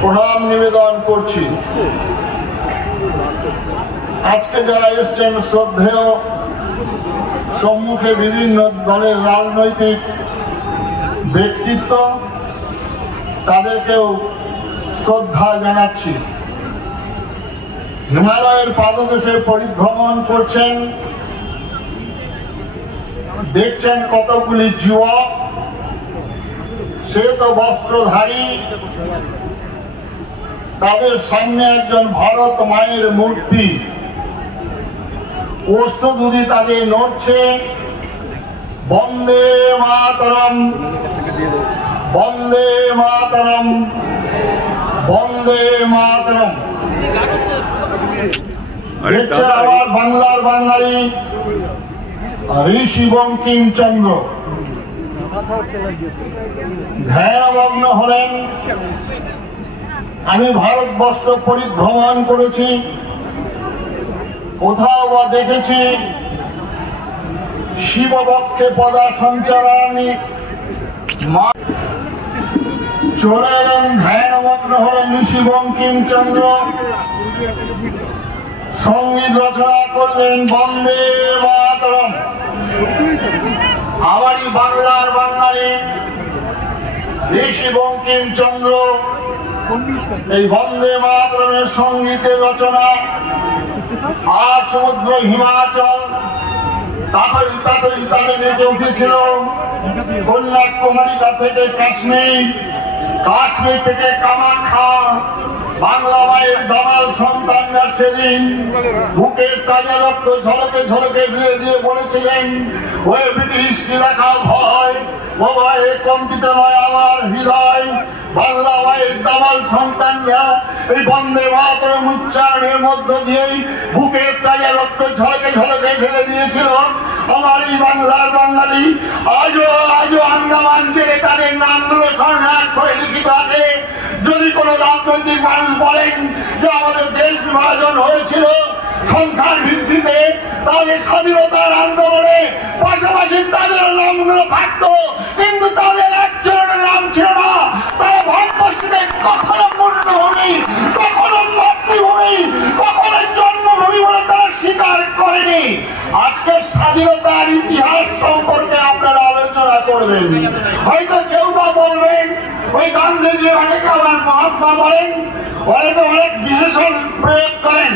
প্রণাম নিবেদন করছি। আজকে যারা এসছেন শ্রদ্ধেয় সম্মুখে বিভিন্ন দলের রাজনৈতিক ব্যক্তিত্ব, তাদেরকেও শ্রদ্ধা জানাচ্ছি। হিমালয়ের পাদদেশে পরিভ্রমণ করছেন, দেখছেন কতগুলি যুবক, শ্বেত বস্ত্রধারী, তাদের সামনে একজন ভারত মায়ের মূর্তি, অষ্টদূতি তাদের নড়ছে, বন্দে মাতরম, বন্দে মাতরম, বন্দে মাতরম। দেখছে আবার বাংলার বাঙালি ঋষি বঙ্কিমচন্দ্র ধ্যানমগ্ন হলেন। আমি ভারতবর্ষ পরিভ্রমণ করেছি, কোথাও বা দেখেছি শিববক্ষে পদা সঞ্চারানি চলে এলেন, ধ্যানমগ্ন হলেন ঋষি বঙ্কিমচন্দ্র, সঙ্গীত রচনা করলেন বন্দে মাতরম। আমারই বাংলার বাঙালি ঋষি বঙ্কিমচন্দ্র এই বন্দে মাতরমের সঙ্গীতের রচনা আর সমুদ্র হিমাচল তাতেই তাতে নেচে উঠেছিল। কন্যাকুমারিকা থেকে কাশ্মীর, কাশ্মীর থেকে কামাখ্যা, বাংলা মায়ের দামাল সন্তানরা সেদিন বুকের তাজা রক্ত ঝলকে ঝলকে দিয়ে দিয়ে বলেছিলেন, ওই ব্রিটিশ কি দেখা ভয়, ও ভাই কম্পিত নয় আমার হৃদয়। বাংলা মায়ের দামাল সন্তানরা এই বন্দে মাতরম উচ্চারণের মধ্য দিয়েই বুকের তাজা রক্ত ঝলকে ঝলকে ঢেলে দিয়েছিল। আমার এই বাংলার বাঙালি আজও আন্দামান জেলে তাদের নামগুলো স্বর্ণাক্ষরে লিখিত আছে। যদি কোনো রাজনৈতিক মানুষ বলেন যে আমাদের দেশ বিভাজন হয়েছিল সংখ্যার ভিত্তিতে, তাহলে স্বাধীনতার আন্দোলনে পাশাপাশি তাদের নামগুলো থাকতো, কিন্তু তাদের একজনের নাম ছিল না। তারা ভারতবর্ষকে কখনো পূর্ণভূমি, কখনো মাতৃভূমি, কখনো জন্মভূমি বলে তারা স্বীকার করেনি। আজকে স্বাধীনতার ইতিহাস সম্পর্কে আপনারা আলোচনা করবেন, হয়তো কেউ বা বলবেন ওই গান্ধীজি অনেকে আবার মহাত্মা বলেন, অনেকে অনেক বিশেষণ প্রয়োগ করেন।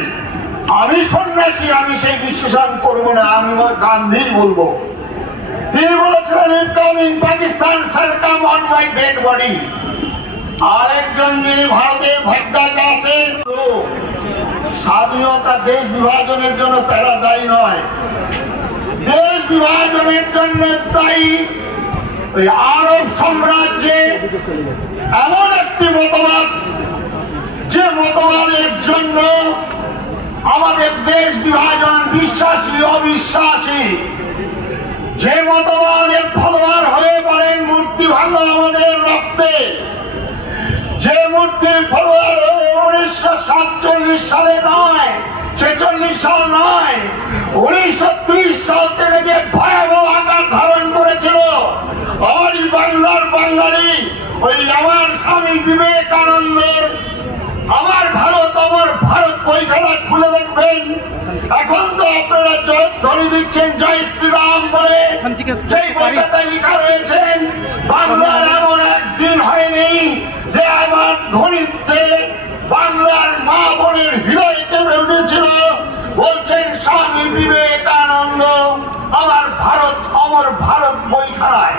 আমি সন্ন্যাসী, আমি সেই বিশ্লেষণ করবো না, আমি গান্ধী বলবো। তিনি বলেছিলেন Pakistan shall come on my dead body। আরেকজন যিনি ভারতের ভাগ্যাকে আছে, স্বাধীনতা দেশ বিভাজনের জন্য তারা দায়ী নয়, দেশ বিভাজনের জন্য দায়ী ওই আরব সাম্রাজ্যে এমন একটি মতবাদ, যে মতবাদের জন্য আমাদের দেশ বিভাজন বিশ্বাসী অবিশ্বাসী, যে মতবাদের ফলোয়ার হয়ে বলেন মূর্তি ভাঙা আমাদের রক্তে, যে মূর্তির ফলোয়ার হয়ে 1947 সালে নয়, 46 সাল নয়, 1930 সাল থেকে যে ভয়াবহ আকার ধারণ করেছিল আমারই বাংলার বাঙালি ওই আমার স্বামী বিবেকানন্দের আমার ভারত আমার ভারত বইখানা খুলে দেখবেন। এখন তো আপনারা জয়ধ্বনি দিচ্ছেন জয় শ্রীরাম বলে, সেই বইটাতে লেখা রয়েছেন বাংলার এমন একদিন হয়নি যে আমার ধ্বনিতে বাংলার মা বোনের হৃদয় কেঁপে উঠেছিল। বলছেন স্বামী বিবেকানন্দ আমার ভারত অমর ভারত বইখানায়।